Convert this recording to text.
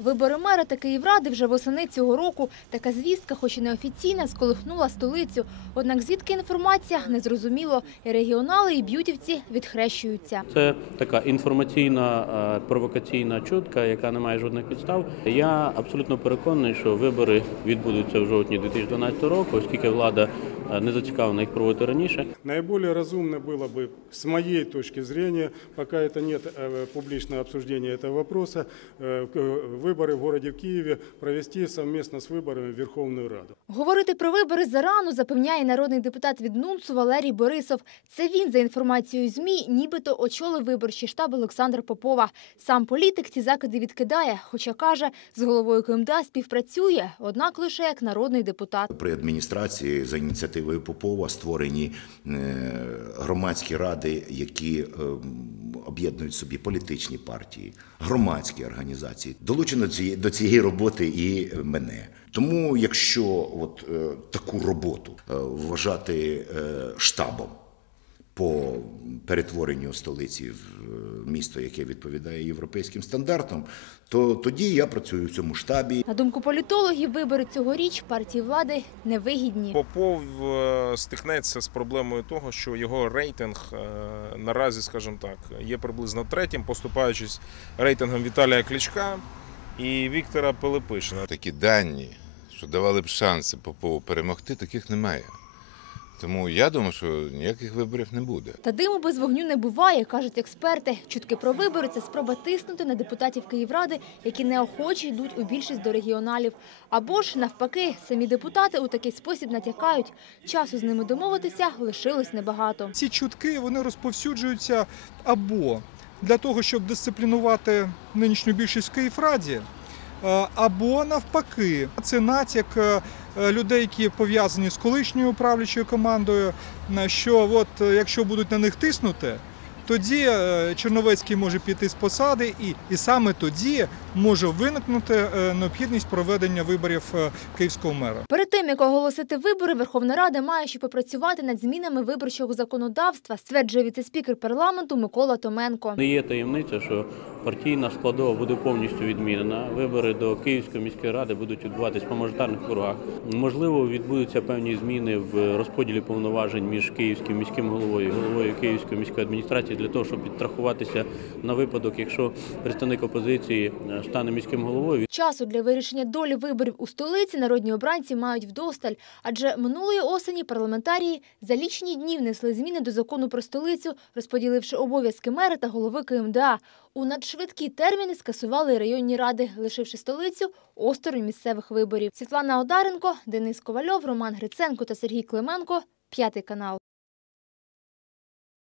Вибори мера та Київради вже восени цього року. Така звістка, хоч і неофіційна, сколихнула столицю. Однак звідки інформація незрозуміло. І регіонали, і б'ютівці відхрещуються. Це така інформаційна е, провокаційна чутка, яка не має жодних підстав. Я абсолютно переконаний, що вибори відбудуться в жовтні 2012 року, оскільки влада е, не зацікавлена їх проводити раніше. Наиболее разумно было бы, с моей точки зрения, пока это нет э, публичного обсуждения этого вопроса, э, к- выборы в городе Киеве провести совместно с выборами в Верховную Раду. Говорити про вибори зарано, запевняє народний депутат від НУНСу Валерій Борисов. Це він, за інформацією ЗМІ, нібито очолив виборчий штаб Олександра Попова. Сам політик ці закиди відкидає, хоча каже, з головою КМДА співпрацює, однак лише як народний депутат. При адміністрації за ініціативою Попова створені е, громадські ради, які е, об'єднують собі політичні партії, громадські організації. Долучено до цієї роботи і мене. Тому, якщо от е, таку роботу е, вважати е, штабом по перетворенню столиці в е, місто, яке відповідає європейським стандартам, то тоді я працюю в цьому штабі. На думку політологів, вибори цьогоріч партії влади невигідні. Попов е, стикнеться з проблемою того, що його рейтинг е, наразі, скажімо так, є приблизно третім, поступаючись рейтингом Віталія Кличка і Віктора Пилипишина. такі дані, що давали б шанси Попову перемогти, таких немає. Тому я думаю, що ніяких виборів не буде. Та диму без вогню не буває, кажуть експерти. Чутки про вибори це спроба тиснути на депутатів Київради, які неохоче йдуть у більшість до регіоналів. Або ж навпаки, самі депутати у такий спосіб натякають. Часу з ними домовитися лишилось небагато. Ці чутки вони розповсюджуються або для того, щоб дисциплінувати нинішню більшість в Київраді, або навпаки, це натяк е, е, людей, які пов'язані з колишньою управлячою командою, на що от е, якщо будуть на них тиснути. Тоді е, Черновецький може піти з посади, і, і саме тоді може виникнути е, необхідність проведення виборів е, київського мера. Перед тим, як оголосити вибори, Верховна Рада має ще попрацювати над змінами виборчого законодавства, стверджує віцеспікер парламенту Микола Томенко. Не є таємниця, що партійна складова буде повністю відмінена. Вибори до Київської міської ради будуть відбуватись по мажоритарних кругах. Можливо, відбудуться певні зміни в розподілі повноважень між київським міським головою і головою Київської міської адміністрації для того, щоб підстрахуватися на випадок, якщо представник опозиції е, стане міським головою. Часу для вирішення долі виборів у столиці народні обранці мають вдосталь, адже минулої осені парламентарії за лічні дні внесли зміни до закону про столицю, розподіливши обов'язки мера та голови КМДА. У надшвидкі терміни скасували районні ради, лишивши столицю осторонь місцевих виборів. Світлана Одаренко, Денис Ковальов, Роман Гриценко та Сергій Клименко. П'ятий канал.